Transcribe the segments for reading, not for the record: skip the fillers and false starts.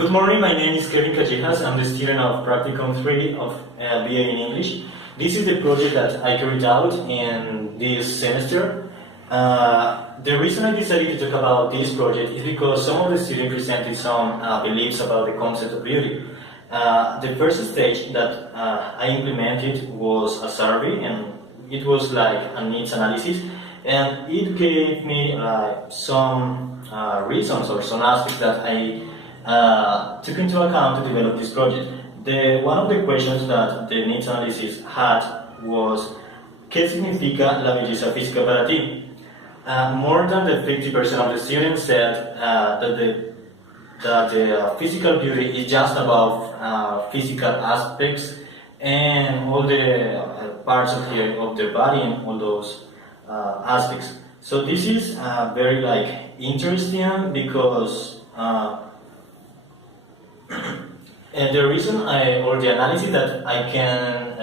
Good morning, my name is Kevin Callejas. I'm the student of Practicum 3 of BA in English. This is the project that I carried out in this semester. The reason I decided to talk about this project is because some of the students presented some beliefs about the concept of beauty. The first stage that I implemented was a survey, and it was like a needs analysis, and it gave me some reasons or some aspects that I took into account to develop this project. One of the questions that the needs analysis had was ¿Qué significa la belleza física para ti? More than the 50% of the students said that the physical beauty is just about physical aspects and all the parts of the body and all those aspects. So this is very interesting because and the reason or the analysis that I can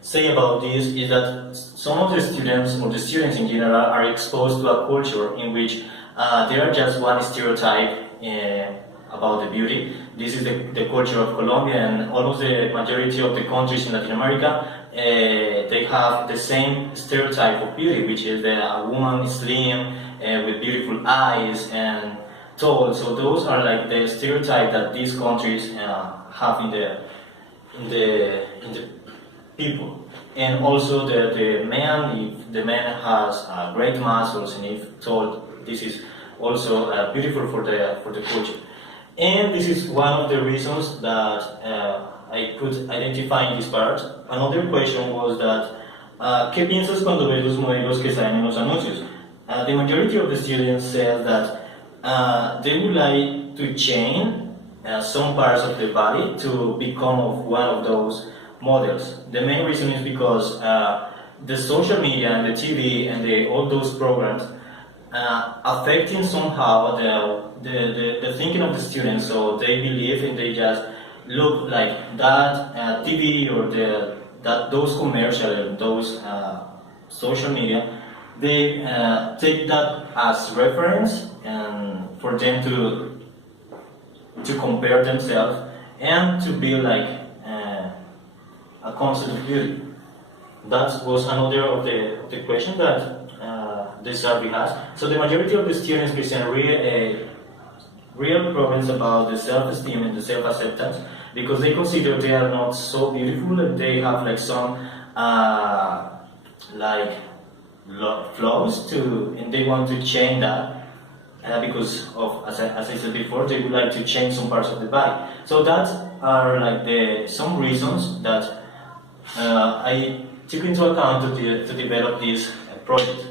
say about this is that some of the students, or the students in general, are exposed to a culture in which there are just one stereotype about the beauty. This is the culture of Colombia, and almost the majority of the countries in Latin America, they have the same stereotype of beauty, which is a woman slim with beautiful eyes and tall. So those are like the stereotype that these countries have in the people. And also the man, if the man has great muscles and if tall, this is also beautiful for the culture. And this is one of the reasons that I could identify in this part. Another question was that ¿Qué piensas cuando ves los modelos que salen en los anuncios? The majority of the students said that they would like to change some parts of the body to become one of those models. The main reason is because the social media and the TV and all those programs affecting somehow the thinking of the students. So they believe and they just look like that TV or those commercials, those social media. They take that as reference and for them to compare themselves and to build a concept of beauty. That was another of the questions that the survey has. So the majority of the students present real problems about the self-esteem and the self-acceptance because they consider they are not so beautiful and they have some flaws and they want to change that. Because of, as I said before, they would like to change some parts of the body. So that are some reasons that I took into account to develop this project.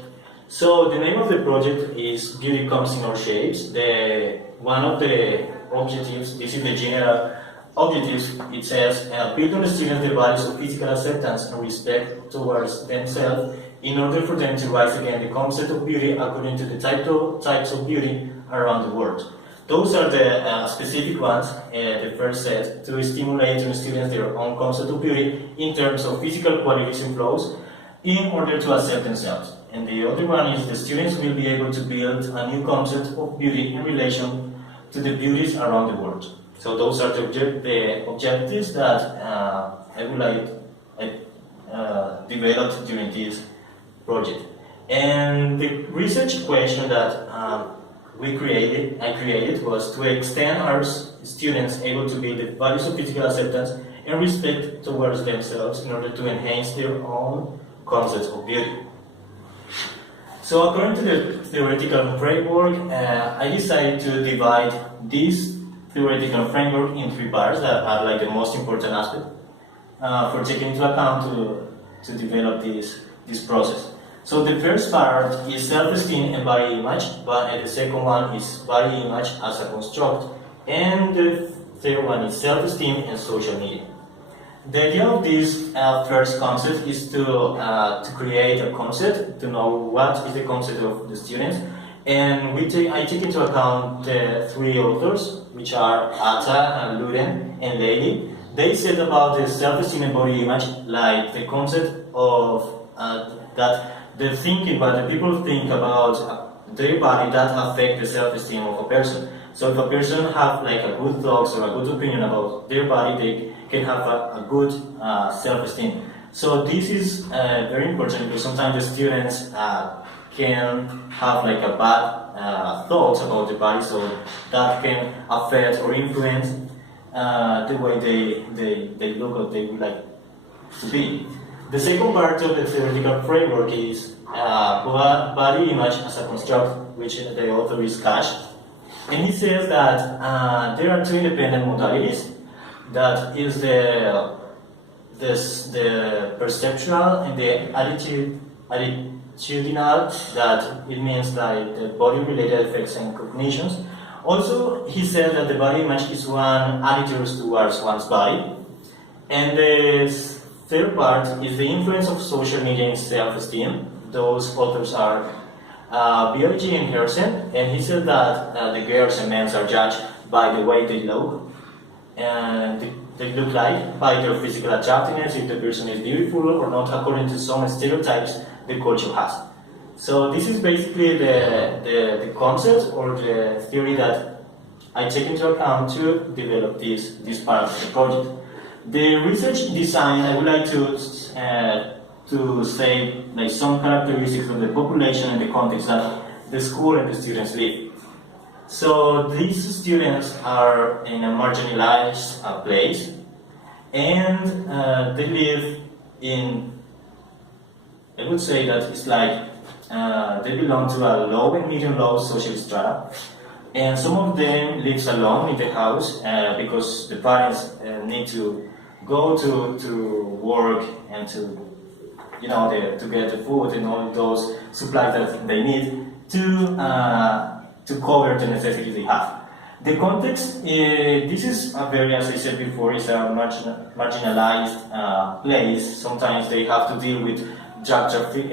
So the name of the project is Beauty Comes in All Shapes. One of the objectives, this is the general objectives, it says build on the students the values of physical acceptance and respect towards themselves in order for them to rise again the concept of beauty according to the types of beauty around the world. Those are the specific ones, the first set, to stimulate in students their own concept of beauty in terms of physical qualities and flows in order to accept themselves. And the other one is the students will be able to build a new concept of beauty in relation to the beauties around the world. So those are the objectives that I would developed during this project. And the research question that I created was to extend our students able to build the values of physical acceptance and respect towards themselves in order to enhance their own concepts of beauty. So according to the theoretical framework, I decided to divide this theoretical framework in three parts that are the most important aspect for taking into account to develop this process. So the first part is self-esteem and body image, and the second one is body image as a construct, and the third one is self-esteem and social media. The idea of this first concept is to create a concept, to know what is the concept of the students, and I take into account the three authors, which are Atta, Luden, and Leili. They said about the self-esteem and body image, like the concept of that what the people think about their body that affect the self-esteem of a person. So if a person have like a good thoughts or a good opinion about their body, they can have a good self-esteem. So this is very important because sometimes the students can have like a bad thoughts about the body, so that can affect or influence the way they look or they would like to be. The second part of the theoretical framework is body image as a construct, which the author is Cash. And he says that there are two independent modalities. That is the perceptual and the attitudinal, that it means that the body-related effects and cognitions. Also, he said that the body image is one attitude towards one's body. And the third part is the influence of social media in self-esteem. Those authors are Biology and Harrison, and he said that the girls and men are judged by the way they look, and they look like by their physical attractiveness, if the person is beautiful or not, according to some stereotypes the culture has. So this is basically the concept or the theory that I take into account to develop this part of the project. The research design, I would like to say like some characteristics of the population and the context that the school and the students live. So these students are in a marginalized place, and they live in, I would say that it's like they belong to a low and medium low social strata, and some of them lives alone in the house because the parents need to go to work and to to get the food and all those supplies that they need to cover the necessities they have. The context, this is a very, as I said before, is a marginalized place. Sometimes they have to deal with drug traffic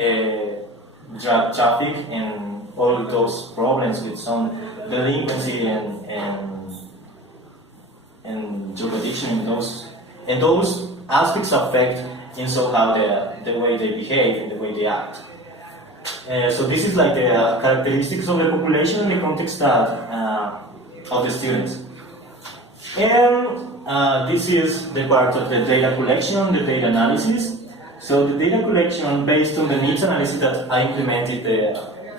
and all those problems with some delinquency and drug addiction. And those aspects affect in somehow the way they behave and the way they act. So this is like the characteristics of the population in the context that, of the students. And this is the part of the data collection, the data analysis. So the data collection based on the needs analysis that I implemented,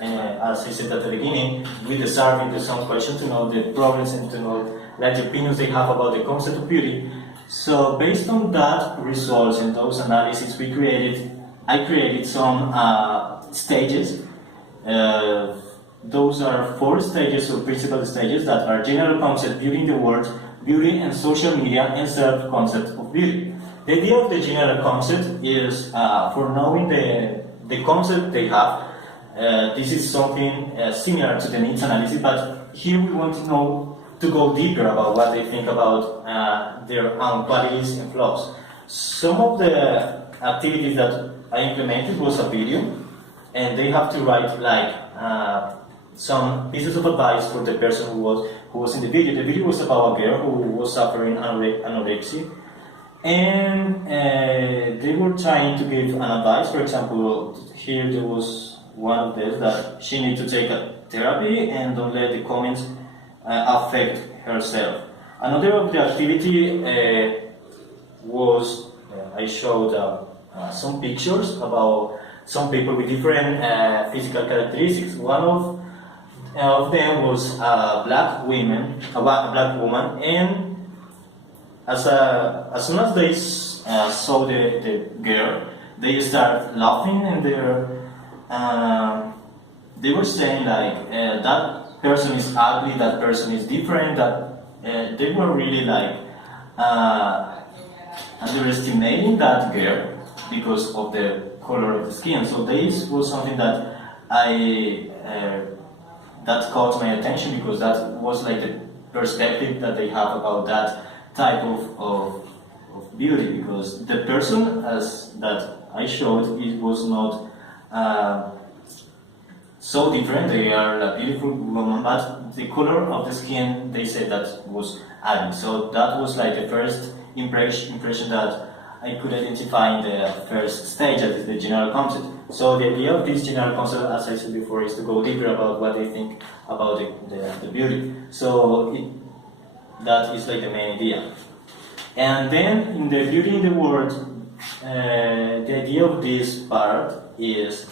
as I said at the beginning, with the survey, the some questions to know the problems and to know like the opinions they have about the concept of beauty. So based on that results and those analyses, I created some stages. Those are 4 stages or principal stages that are general concept, beauty in the world, beauty and social media, and self-concept of beauty. The idea of the general concept is for knowing the concept they have. This is something similar to the needs analysis, but here we want to go deeper about what they think about their own qualities and flaws. Some of the activities that I implemented was a video, and they have to write like some pieces of advice for the person who was in the video. The video was about a girl who was suffering anorexia, and they were trying to give an advice. For example, here there was one of them that she needs to take a therapy and don't let the comments affect herself. Another of the activity was I showed some pictures about some people with different physical characteristics. One of them was a black woman, and as soon as they saw the girl, they start laughing, and they were saying like that person is ugly, that person is different, that they were really like underestimating that girl because of the color of the skin. So this was something that that caught my attention, because that was like the perspective that they have about that type of beauty, because the person as that I showed, it was not so different. They are a beautiful woman, but the color of the skin, they said that was ugly. So that was like the first impression that I could identify in the first stage, that is the general concept. So the idea of this general concept, as I said before, is to go deeper about what they think about the beauty. So that is like the main idea. And then in the beauty in the world, the idea of this part is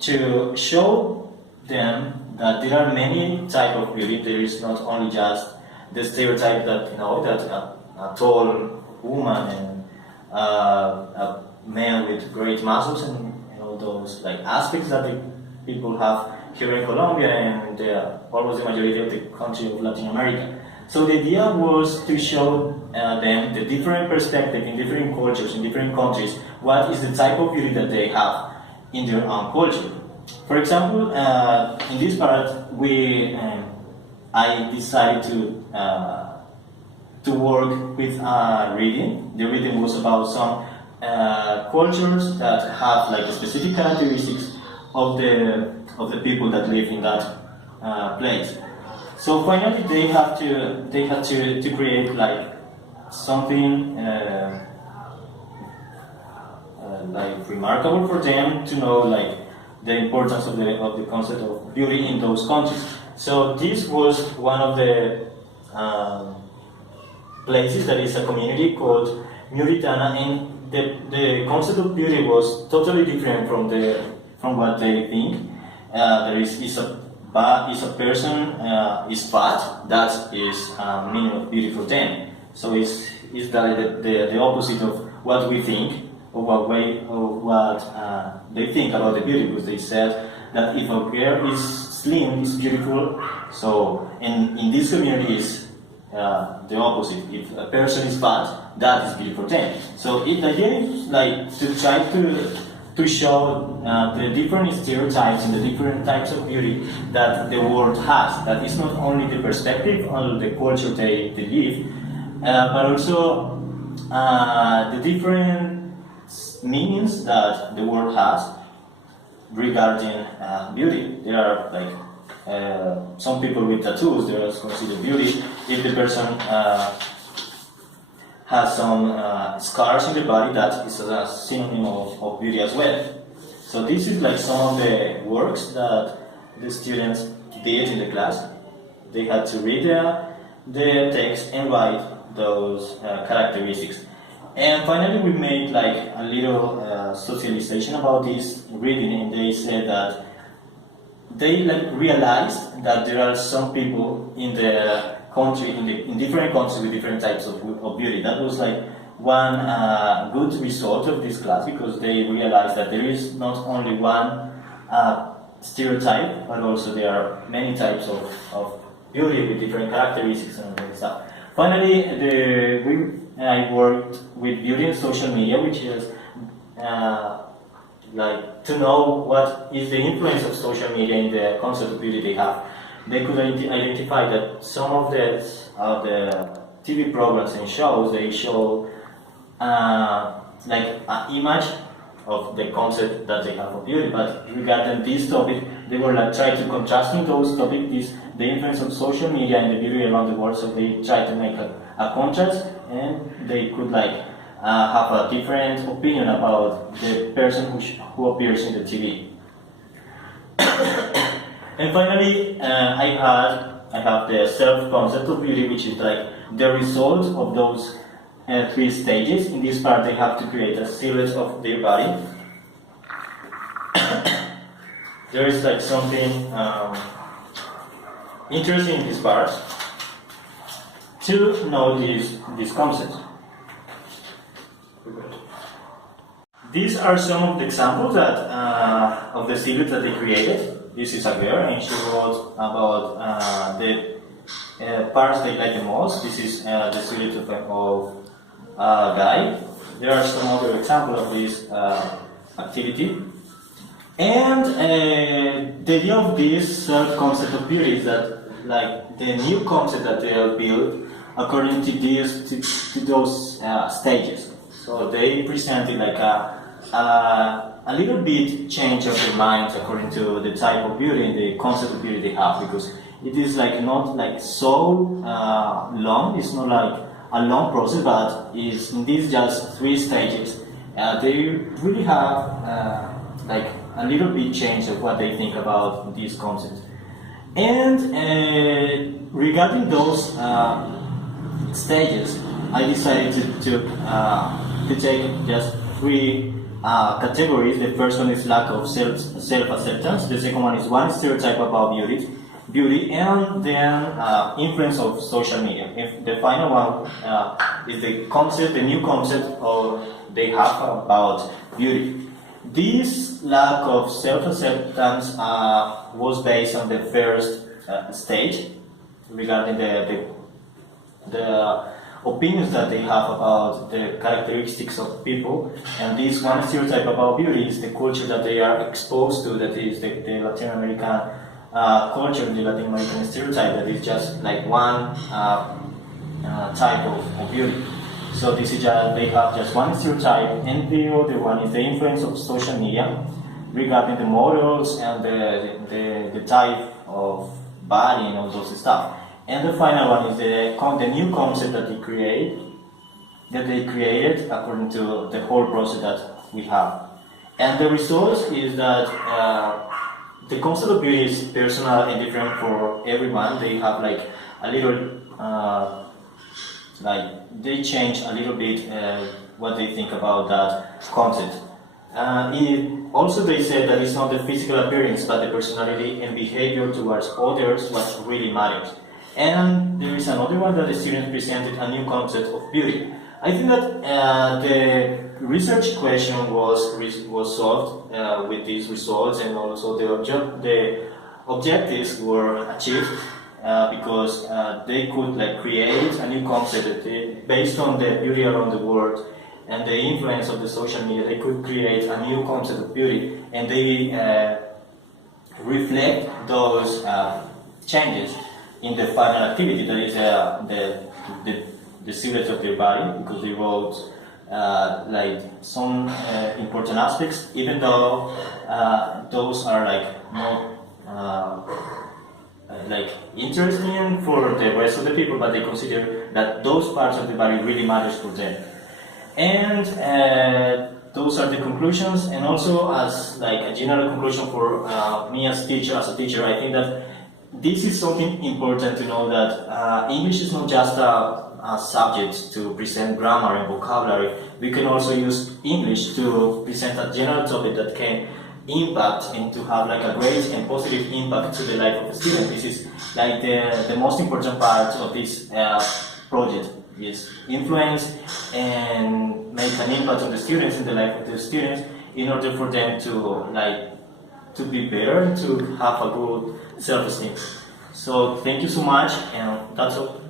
to show them that there are many types of beauty. There is not only just the stereotype that that a tall woman and a man with great muscles and all those like aspects that the people have here in Colombia and almost the majority of the country of Latin America. So the idea was to show them the different perspective in different cultures, in different countries, what is the type of beauty that they have in their own culture. For example, in this part, I decided to work with reading. The reading was about some cultures that have like specific characteristics of the people that live in that place. So finally, they had to create like something like remarkable for them to know like the importance of the concept of beauty in those countries. So this was one of the places that is a community called Muritana, and the concept of beauty was totally different from what they think. There is a person is fat, that is meaning of beauty for them. So it's the opposite of what we think, or what they think about the beauty, because they said that if a girl is slim, it's beautiful. So in this community is the opposite. If a person is fat, that is beauty for them. So the idea is like to try to show the different stereotypes and the different types of beauty that the world has. That is not only the perspective on the culture they live, but also the different meanings that the world has regarding beauty. There are like some people with tattoos, they are considered beauty. If the person has some scars in the body, that is a synonym of beauty as well. So this is like some of the works that the students did in the class. They had to read the text and write those characteristics. And finally we made like a little socialization about this reading, and they said that they like realized that there are some people in the country, in different countries with different types of beauty. That was like one good result of this class, because they realized that there is not only one stereotype, but also there are many types of beauty with different characteristics and all that stuff. Finally, I worked with beauty and social media, which is like to know what is the influence of social media in the concept of beauty they have. They could identify that some of the TV programs and shows, they show like an image of the concept that they have of beauty, but regarding this topic, they were like trying to contrasting those topics, the influence of social media and the beauty around the world. So they tried to make a contrast, and they could like have a different opinion about the person who appears in the TV. And finally, I have the self-concept of beauty, which is like the result of those 3 stages. In this part, they have to create a silhouette of their body. There is like something interesting in this part to know this concept. These are some of the examples that of the silhouette that they created. This is a girl, and she wrote about the parts they like the most. This is the silhouette of a guy. There are some other examples of this activity. And the idea of this concept of beauty is that, like, the new concept that they have built according to those stages. So they presented like a little bit change of their minds according to the type of beauty and the concept of beauty they have, because it is like not like so long. It's not like a long process, but is in these just 3 stages. They really have like a little bit change of what they think about these concepts. And regarding those stages, I decided to take just 3 categories. The first one is lack of self-acceptance. The second one is one stereotype about beauty, and then influence of social media. If the final one is the new concept of they have about beauty. This lack of self-acceptance was based on the first stage regarding the opinions that they have about the characteristics of people, and this one stereotype about beauty is the culture that they are exposed to, that is the Latin American culture, the Latin American stereotype that is just like one type of beauty. So this is they have just one stereotype, and the other one is the influence of social media regarding the models and the type of body and all those stuff. And the final one is the new concept that they created according to the whole process that we have. And the result is that the concept of beauty is personal and different for everyone. They have like a little, they change a little bit what they think about that concept. Also, they said that it's not the physical appearance, but the personality and behavior towards others what really matters. And there is another one that the students presented a new concept of beauty. I think that the research question was solved with these results, and also the objectives were achieved because they could like create a new concept based on the beauty around the world and the influence of the social media. They could create a new concept of beauty, and they reflect those changes in the final activity, that is the silhouette of their body, because they wrote like some important aspects, even though those are like not like interesting for the rest of the people, but they consider that those parts of the body really matters for them. And those are the conclusions, and also as like a general conclusion for me as a teacher, I think that this is something important to know, that English is not just a subject to present grammar and vocabulary. We can also use English to present a general topic that can impact and to have like a great and positive impact to the life of a student. This is like the most important part of this project, is influence and make an impact on the students in the life of the students in order for them to be better and to have a good self-esteem. So thank you so much, and that's all.